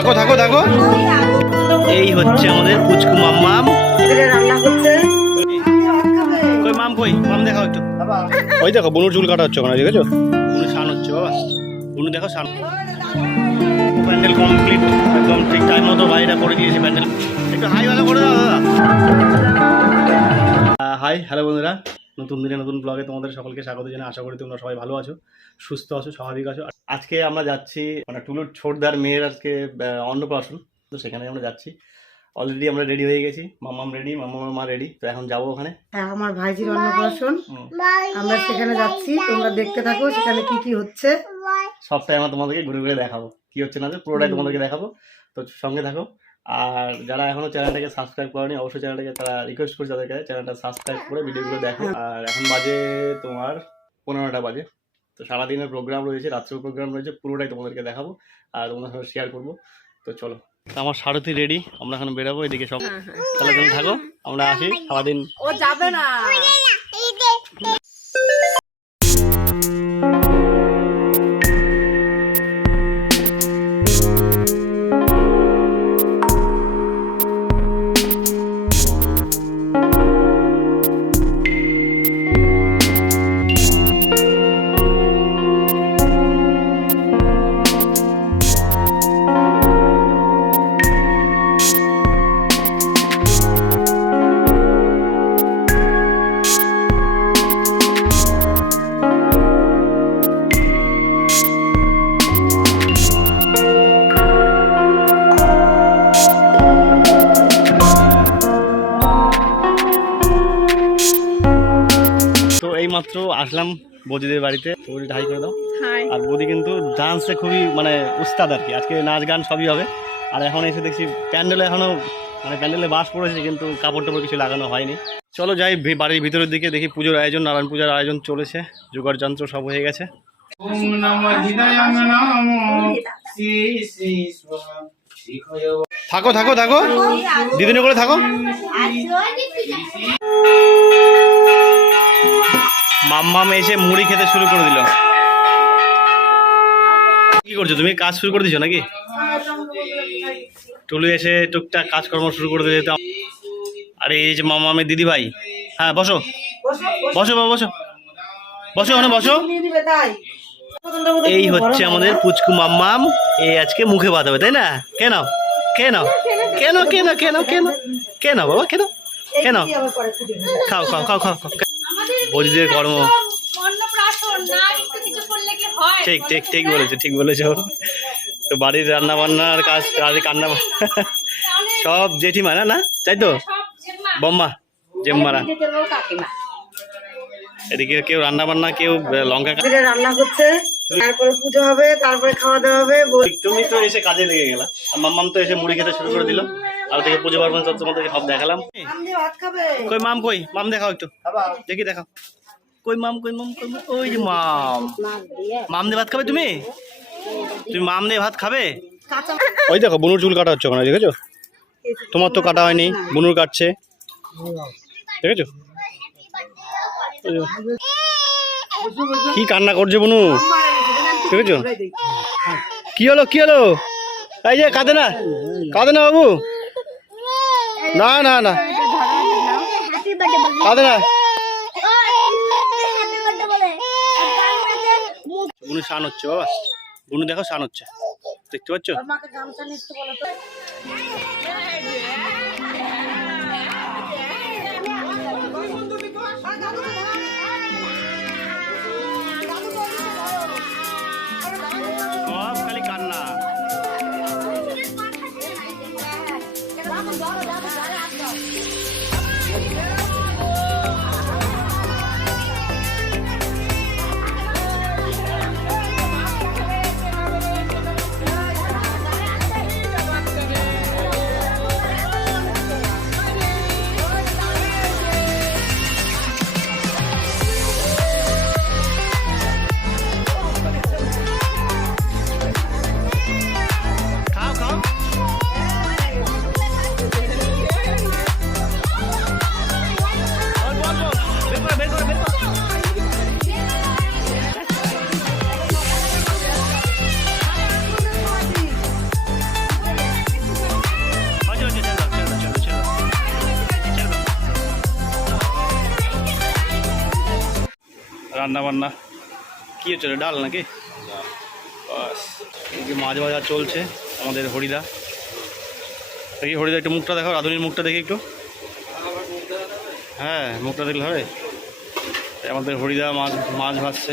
থাকো থাকো থাকো। এই হচ্ছে আমাদের পুচকু মাম্মাম রান্না করছে। কই মাম, কই মাম দেখাও একটু। ওই দেখো বুনুর চুল কাটা হচ্ছে ওখানে, দেখেছো? বুনু স্নান হচ্ছে বাবা, বুনু দেখো স্নান। প্যান্ডেল কমপ্লিট, একদম ঠিক টাইম মতো ভাইরা করে দিয়েছে প্যান্ডেল। একটু হাই ভালো করে দাও দাদা। হাই হ্যালো বন্ধুরা, নতুন দিনে নতুন ব্লগে তোমাদের সকলকে স্বাগত জানাই। আশা করি তোমরা সবাই ভালো আছো, সুস্থ আছো, স্বাভাবিক আছো। আজকে আমরা যাচ্ছি মানে টুলুর ছোটদার মেয়ের আজকে অন্নপ্রাশন, তো সেখানে আমরা যাচ্ছি। অলরেডি আমরা রেডি হয়ে গেছি, মাম্মাম রেডি, মাম্মার মা রেডি, তো এখন যাবো ওখানে। হ্যাঁ, আমার ভাইজির অন্নপ্রাশন, আমরা সেখানে যাচ্ছি। তোমরা দেখতে থাকো সেখানে কি কি হচ্ছে। সবটাই আমরা তোমাদেরকে ঘুরে ঘুরে দেখাবো, কি হচ্ছে না পুরোটাই তোমাদেরকে দেখাবো, তো সঙ্গে থাকো। আর যারা এখনো চ্যানেলটাকে সাবস্ক্রাইব করেনি, অবশ্যই চ্যানেলটাকে তারা রিকোয়েস্ট করছে তাদেরকে চ্যানেলটা সাবস্ক্রাইব করে ভিডিওগুলো দেখো। আর এখন বাজে তোমার 15টা বাজে, তো সারাদিনের প্রোগ্রাম রয়েছে, রাত্রেও প্রোগ্রাম রয়েছে, পুরোটাই তোমাদেরকে দেখাবো আর তোমাদের সাথে শেয়ার করবো। তো চলো, আমার সারথি রেডি, আমরা এখন বেরোবো। এদিকে সব তাহলে তুমি থাকো, আমরা আসি। সারাদিন ও যাবে না। মাত্র আসলাম বৌদিদের বাড়িতে, বৌদি হাই করে দাও। আর বৌদি কিন্তু ডান্সে খুবই মানে উস্তাদ আর কি, আজকে নাচ গান সবই হবে। আর এখন এসে দেখছি প্যান্ডেলে এখনো মানে প্যান্ডেলে বাস পড়েছে, কিন্তু কাপড় টাপড় কিছু লাগানো হয়নি। চলো যাই বাড়ির ভিতরের দিকে, দেখি পুজোর আয়োজন, নারায়ণ পূজার আয়োজন চলেছে, জোগাড় যন্ত্র সব হয়ে গেছে। থাকো থাকো থাকো, দিদিনে করে থাকো। মাম্মাম এসে মুড়ি খেতে শুরু করে দিল। কি করছো তুমি, কাজ শুরু করে দিছো নাকি? টুলু এসে টুকটাক কাজকর্ম শুরু করে দিতে। আরে এই যে মাম্মামের দিদি ভাই, হ্যাঁ বসো বসো বাবা, বসো বসো, ওখানে বসো। এই হচ্ছে আমাদের পুচকু মাম্মাম, এই আজকে মুখে ভাত হবে, তাই না? কেন কেন কেন কেন কেন কেন কেন বাবা, কেন কেন? খাও খাও খাও খাও খাও। বৌদিদের কর্ম, ঠিক ঠিক ঠিক বলেছো, ঠিক বলেছো। তো বাড়ির রান্না বান্নার কাজ, কান্না সব জেঠিমা, না না তাই তো, বম্মা জেম্মারা। এদিকে কেউ রান্না বান্না, কেউ লঙ্কা রান্না করছে, তারপরে পুজো হবে, তারপরে খাওয়া দাওয়া হবে। তুমি তো এসে কাজে লেগে গেলা, আর মাম্মাম তো এসে মুড়ি খেতে শুরু করে দিল। আর থেকে পুজো পার্বণ সব তোমাদেরকে সব দেখালাম। কই মাম, কই মাম দেখাও একটু, দেখি দেখাও। কই মাম, কই মাম, কই মাম, ওই যে মাম। মাম দিয়ে ভাত খাবে তুমি? তুমি মাম দিয়ে ভাত খাবে? ওই দেখো বুনুর চুল কাটা হচ্ছে ওখানে, দেখেছো? তোমার তো কাটা হয়নি, বুনুর কাটছে, দেখেছো? কি কান্না করছে বুনু, দেখেছো? কি হলো কি হলো? এই যে কাঁদে না, কাঁদে না বাবু, না না না কাঁদে না। বুনু স্নান হচ্ছে বাবা, বুনু দেখো স্নান হচ্ছে, দেখতে পাচ্ছ? সব খালি কান্না। খাও খাও। রান্না বান্না কি হচ্ছে রে, ডাল নাকি? বাস এদিকে মাছ ভাজা চলছে আমাদের হরিদা। দেখি হরিদা একটু মুখটা দেখাও, রাঁধুনির মুখটা দেখি একটু। হ্যাঁ মুখটা দেখলে হবে। আমাদের হরিদা মাছ ভাজছে।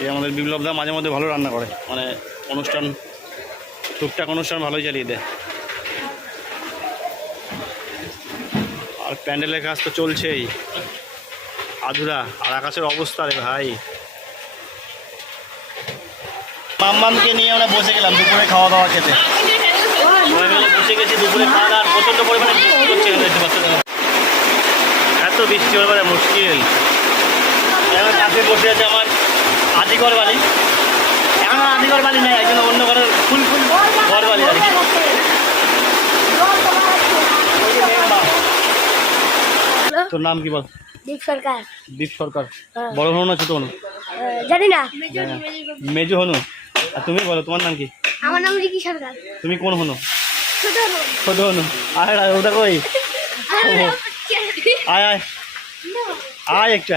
এই আমাদের বিপ্লবদা মাঝে মধ্যে ভালো রান্না করে, মানে অনুষ্ঠান টুকটাক অনুষ্ঠান ভালোই চালিয়ে দেয়। আর প্যান্ডেলের কাজ তো চলছেই আধুরা। আর আকাশের অবস্থা রে ভাই, মাম্মামকে নিয়ে আমরা বসে গেলাম দুপুরে খাওয়া দাওয়া খেতে। বসে গেছি দুপুরে খাওয়া দাওয়া, প্রচণ্ড পরিমাণে বৃষ্টি হচ্ছে, দেখতে পাচ্ছেন এত বৃষ্টি হলে মুশকিল। এখন কাছে বসে আছে আমার আদিগর বালি, এখন আদিগর বালি নেই, একজন অন্য ঘরের ফুল ঘর বালি আর কি। তোর নাম কি বল? দীপ সরকার। দীপ সরকার। বড় হনু না ছোট হনু? জানি না। মেজো হনু। আর তুমি বলো তোমার নাম কি? আমার নাম রিকি সরকার। তুমি কোন হনু? ছোট হনু। ছোট হনু। আয় ওটা কই? আয় আয় আয় একটা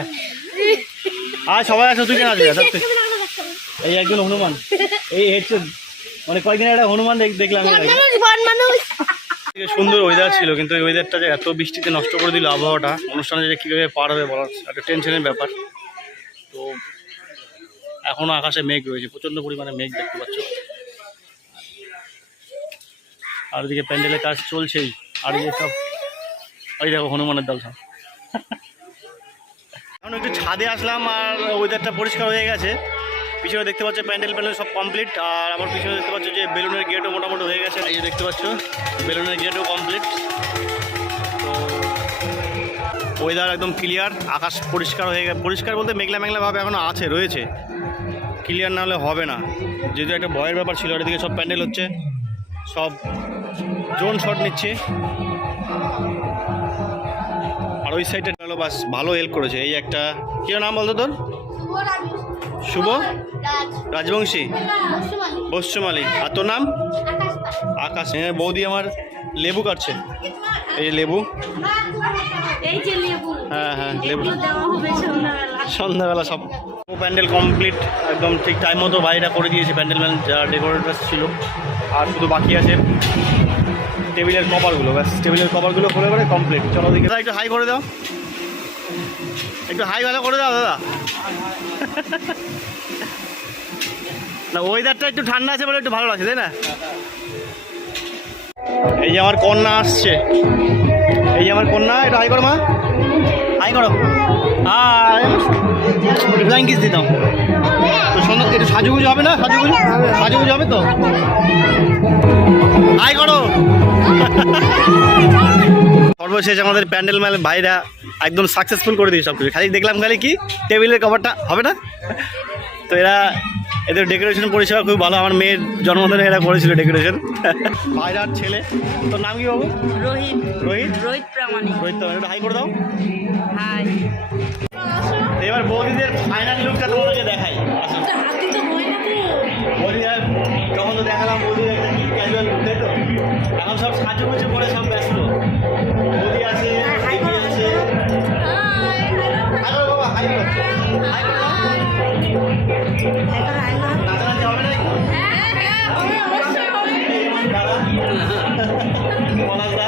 আয়, সবাই আসো। তুই কেন আসবি? এই একজন হনুমান, এই হচ্ছে মানে কয়েকদিন একটা হনুমান দেখলাম। সুন্দর ওয়েদার ছিল, কিন্তু ওই ওয়েদারটা যে এত বৃষ্টিতে নষ্ট করে দিল আবহাওয়াটা, অনুষ্ঠানে যে কীভাবে পার হবে বলার একটা টেনশনের ব্যাপার। তো এখনও আকাশে মেঘ রয়েছে, প্রচণ্ড পরিমাণে মেঘ দেখতে পাচ্ছ। আর ওদিকে প্যান্ডেলের কাজ চলছেই। আর এই সব ওই দেখো হনুমানের দল সব। এখন একটু ছাদে আসলাম আর ওয়েদারটা পরিষ্কার হয়ে গেছে। পিছনে দেখতে পাচ্ছ প্যান্ডেল সব কমপ্লিট। আর আমার পিছনে দেখতে পাচ্ছ যে বেলুনের গেটও মোটামুটি হয়ে গেছে। এই যে দেখতে পাচ্ছ বেলুনের গেটও কমপ্লিট। তো ওয়েদার একদম ক্লিয়ার, আকাশ পরিষ্কার হয়ে গেছে। পরিষ্কার বলতে মেঘলা মেঘলা ভাবে এখনও রয়েছে, ক্লিয়ার না হলে হবে না। যেহেতু একটা ভয়ের ব্যাপার ছিল, আর এদিকে সব প্যান্ডেল হচ্ছে, সব ড্রোন শট নিচ্ছে। আর ওই সাইডে গেল বাস, ভালো হেল্প করেছে। এই একটা কী নাম বলতো তোর? শুভ রাজবংশী বস্যমালী। আর তোর নাম? আকাশ। হ্যাঁ বৌদি আমার লেবু কাটছে, এই লেবু। হ্যাঁ হ্যাঁ লেবু সন্ধ্যাবেলা সব প্যান্ডেল কমপ্লিট একদম ঠিক টাইম মতো বাইরেটা করে দিয়েছে প্যান্ডেল ম্যান যা ডেকোরেটর ছিল। আর শুধু বাকি আছে টেবিলের কভারগুলো, ব্যাস টেবিলের কভারগুলো খুলে করে কমপ্লিট। চলো দেখে একটু হাই করে দাও, একটু হাই ভালো করে দাও দাদা। না ওয়েদারটা একটু ঠান্ডা আছে বলে একটু ভালো লাগছে, তাই না? এই যে আমার কন্যা আসছে, এই যে আমার কন্যা। একটু হাই করো মা, হাই করো। হাই ফ্লাইং কিস দিতাম তো সুন্দর। একটু সাজুগুজু হবে না? সাজুগুজু হবে তো? হাই করো। সর্বশেষ আমাদের প্যান্ডেল ম্যান ভাইরা একদম সাকসেসফুল করে দিয়েছে সব কিছু। খালি দেখলাম খালি কি টেবিলের কভারটা হবে না। তো এদের ডেকোরেশন পরিষেবা খুব ভালো। আমার মেয়ের জন্মদিনে এরা করেছিল ডেকোরেশন। ভাইরার ছেলে। তোর নাম কি বাবু? রোহিত। রোহিত রোহিত প্রামাণিক। রোহিত তো একটু হাই করে দাও। হাই। এবার বৌদিদের ফাইনাল লুকটা তোমাদেরকে দেখাই। বৌদিরা যখন তো দেখালাম বৌদিদের একটা কি ক্যাজুয়াল লুক, তাই তো? এখন সব সাজুগুজু করে সব ব্যস্ত। বৌদি আছে, দিদি আছে। হাই করো বাবা, হাই করো। হাই করো। নাচানাচি হবে না? দাদা পলাশদা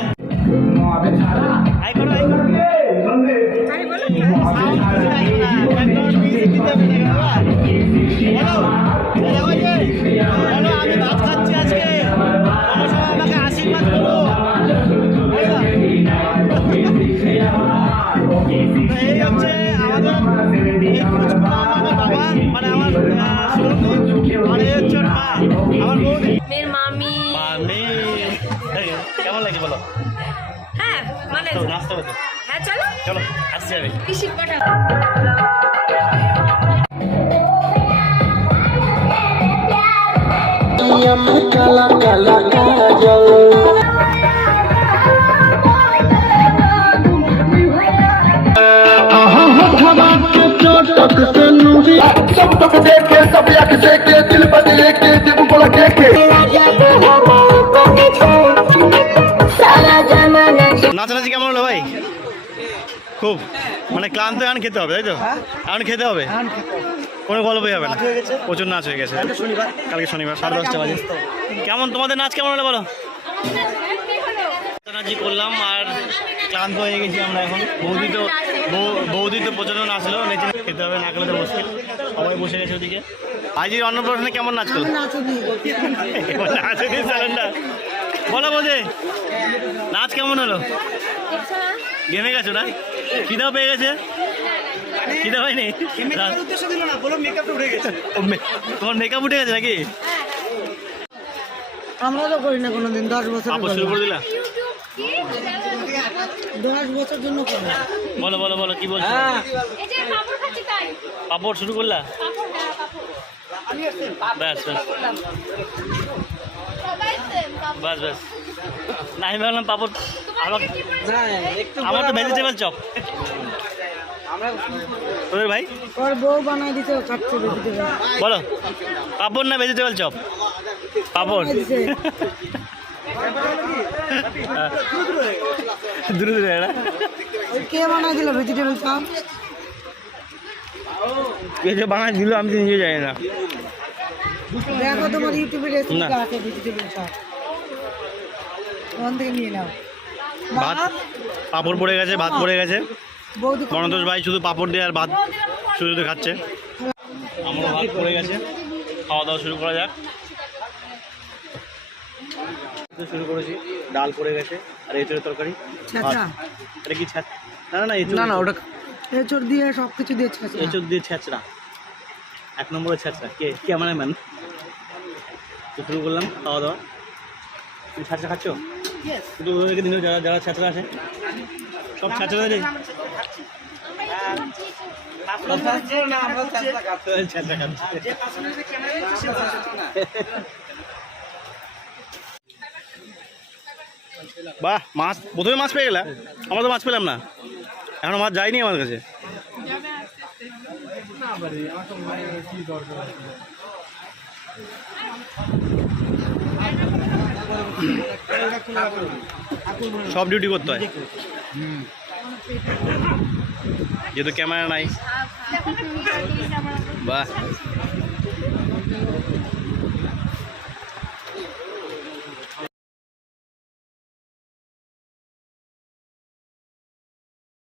হাই করো, হাই করো। আমি ভাত খাচ্ছি আজকে, কোনো সময় আমাকে আশীর্বাদ করো। এই হচ্ছে আমাদের আমার বাবা, মানে আমার আর এই হচ্ছে মা, আমার বৌদি। মেয়ের মামি। মামি কেমন লাগছে বলো? হ্যাঁ মানে তো নাচতে হবে তো? হ্যাঁ চলো চলো আসছি আমি। পিসি পাঠাবো। কালা কালা কাজল নাচানাচি কেমন হলো ভাই? খুব মানে ক্লান্ত এখন খেতে হবে তাই তো এখন খেতে হবে কোনো গল্পই হবে না প্রচুর নাচ হয়ে গেছে কালকে শনিবার 10:30 বাজে কেমন তোমাদের নাচ কেমন হলো বলো নাচি করলাম আর ক্লান্ত হয়ে গেছি আমরা এখন বৌদি তো প্রচন্ড নাচলো নেচে খেতে হবে না খেলে তো মুশকিল সবাই বসে গেছে ওদিকে আজকের অন্নপ্রাশনে কেমন নাচ করলো নাচেনি স্যালেন্ডার বলো বোঝে নাচ কেমন হলো ঘেমে গেছো না খিদাও পেয়ে গেছে খিদা হয়নি তোমার মেকআপ উঠে গেছে নাকি আমরা তো করি না কোনোদিন 10 বছর আপু শুরু করে দিলা 10 বছর জন্য করি বলো বলো বলো কি বলছো পাপড় শুরু করলা ব্যাস ব্যাস ব্যাস ব্যাস না আমি ভাবলাম পাপড় আমার তো ভেজিটেবল চপ তোদের ভাই ওর বউ বানাই দিতে কাটছে ভেজিটেবল বলো পাপড় না ভেজিটেবল চপ পাপড় দূরে দূরে এটা কে বানাই দিল ভেজিটেবল চপ কে যে বানাই দিল আমি তো নিজে জানি না দেখো তোমার ইউটিউবে রেসিপি আছে ভেজিটেবল চপ ওখান থেকে নিয়ে নাও ভাত পাপড় পড়ে গেছে ভাত পড়ে গেছে বৌদি গণতোষ ভাই শুধু পাপড় দিয়ে আর ভাত শুধু খাচ্ছে আমরা ভাত পড়ে গেছে খাওয়া দাওয়া শুরু করা যাক শুরু করেছি ডাল পড়ে গেছে আর এঁচড়ের তরকারি ছেঁচড়া এটা কি না না না না ওটা এঁচড় দিয়ে সব কিছু দিয়ে ছেঁচড়া এঁচড় দিয়ে ছেঁচড়া 1 নম্বরের ছেঁচড়া কে ক্যামেরাম্যান তো শুরু করলাম খাওয়া দাওয়া তুমি ছেঁচড়া খাচ্ছ শুধু ওদেরকে দিন যারা যারা ছেঁচড়া আছে সব ছেঁচড়া রে বাহ মাছ প্রথমে মাছ পেয়ে গেলা আমরা তো মাছ পেলাম না এখনো মাছ যায়নি আমার কাছে সব ডিউটি করতে হয় যেহেতু ক্যামেরা নাই বাহ